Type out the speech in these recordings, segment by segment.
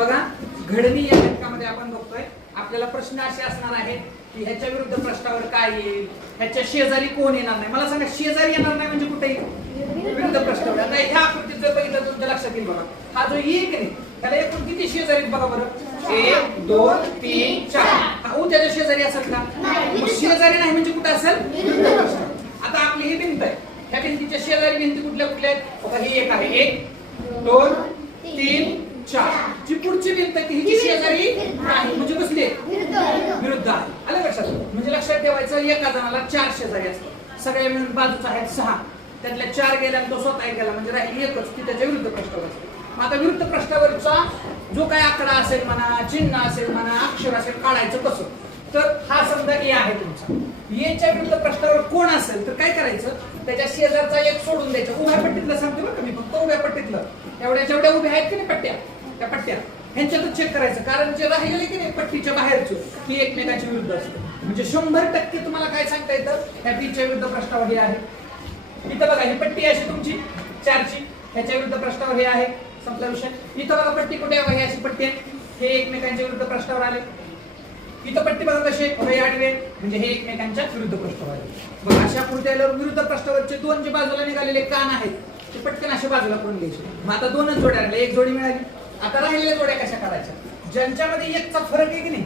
बघा घडणी या घटकामध्ये आपण बघतोय आपल्याला प्रश्न असे असणार आहेत की ह्याच्या विरुद्ध प्रश्नावर काय येईल, ह्याच्या शेजारी कोण येणार नाही. मला सांगा शेजारी येणार नाही म्हणजे कुठे येईल? विरुद्ध प्रश्नावर. आता ह्या आकृतीत जर बघितलं तुमच्या लक्षात येईल बघा हा जो एक आहे त्याला एकूण किती शेजारी बघा बरं 1 2 3 4. हा त्याच्या शेजारी असेल का? शेजारी नाही म्हणजे कुठे असेल? विरुद्ध प्रश्न. आता आपली ही भिंत आहे, ह्या भिंतीच्या शेजारी भिंती कुठल्या कुठल्या आहेत बघा ही एक आहे 1 2 3 4. जी पुढची भिंत आहे हिची शेजारी नाही म्हणजे कसली विरुद्ध आहे. आलं लक्षात? म्हणजे लक्षात ठेवायचं एका जणाला 4 शेजारी असतात, सगळे मिळून बाजूचा आहेत 6, त्यातल्या 4 गेल्या तो स्वतः गेला म्हणजे राहिली एकच ती त्याच्या विरुद्ध पृष्ठावर असते. आता विरुद्ध पृष्ठावरचा जो काय आकडा असेल म्हणा, चिन्ह असेल म्हणा, अक्षर असेल काढायचं कसं? तर हा समजा ए आहे तुमचा, एच्या विरुद्ध पृष्ठावर कोण असेल तर काय करायचं, त्याच्या शेजारचा एक सोडून द्यायचा. उभ्या पट्टीतलं सांगतो बरं का मी, फक्त उभ्या पट्टीतलं एवढ्या जेवढ्या उभ्या आहेत की नाही पट्ट्या, त्या पट्ट्या ह्यांच्यातच चेक करायचं, कारण जे राहिलेले की नाही पट्टीच्या बाहेरचं ही एकमेकांच्या विरुद्ध असते. म्हणजे 100% तुम्हाला काय सांगता येतं ह्या बीच्या विरुद्ध पृष्ठावर हे आहे. इथं बघा ही पट्टी अशी तुमची 4ची, ह्याच्या विरुद्ध पृष्ठावर हे आहे, संपला विषय. इथं बघा पट्टी कुठे आहे, ही अशी पट्टी आहे, हे एकमेकांच्या विरुद्ध पृष्ठावर आले. इथं पट्टी बघा कशी आहे, आडवे म्हणजे हे एकमेकांच्या विरुद्ध पृष्ठावर आले. बघा अशा कृत्याला विरुद्ध पृष्ठावरचे दोन जे बाजूला निघालेले कान आहेत ते पटकन अशा बाजूला करून घ्यायचे. मग आता 2च जोड्या राहिल्या, एक जोडी मिळाली. आता राहिलेल्या जोड्या कशा करायच्या? ज्यांच्यामध्ये एकचा फरक आहे की नाही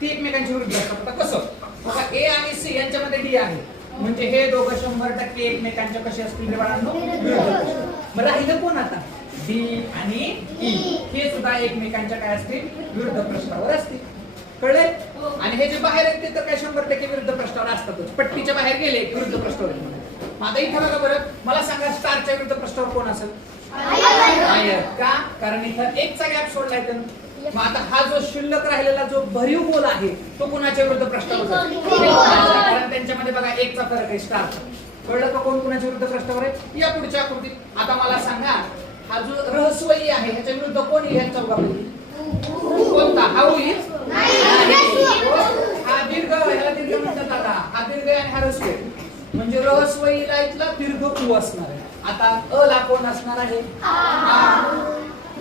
ती एकमेकांच्या विरुद्ध असतात. आता कसं बघा ए आणि सी यांच्यामध्ये डी आहे म्हणजे हे दोघं 100% एकमेकांच्या कसे असतील रे बाळांनो? मग राहिलं कोण आता? डी आणि ई, हे सुद्धा एकमेकांच्या काय असतील? विरुद्ध पृष्ठावर असतील. कळले? आणि हे जे बाहेर आहेत ते तर काय 100% विरुद्ध पृष्ठावर असतातच. पट्टीच्या बाहेर गेले विरुद्ध पृष्ठावर. आता इथं बघा बरं, मला सांगा स्टारच्या विरुद्ध पृष्ठावर कोण असेल? आयर. का? कारण इथं एकचा गॅप सोडलाय तर. मग आता हा जो शिल्लक राहिलेला जो भरीव गोल आहे तो कोणाच्या विरुद्ध पृष्ठावर जाईल? कारण त्यांच्यामध्ये बघा एकचा फरक आहे स्टारचा. कळलं का कोण कोणाच्या विरुद्ध पृष्ठावर आहे? या पुढच्या आकृतीत आता मला सांगा हा जो रहस्यई आहे ह्याच्या विरुद्ध कोण येईल? ह्या चौघापैकी कोणता? हा होईल? हा दीर्घ, ह्याला दीर्घ म्हणतात. आता हा दीर्घ आणि हा रहस्यई म्हणजे रहस्यईला इथला दीर्घ उ असणार आहे. आता अ ला कोण असणार आहे?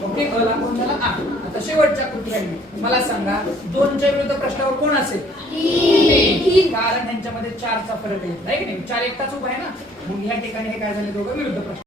ओके, अ ला कोण झाला? आता शेवटच्या कृती राहिली. मला सांगा 2च्या विरुद्ध पृष्ठावर कोण असेल? कारण ह्यांच्यामध्ये 4चा फरक आहे, नाही की नाही? 4 एकटाच उभा आहे ना, मग ह्या ठिकाणी हे काय झाले दोघं विरुद्ध पृष्ठ.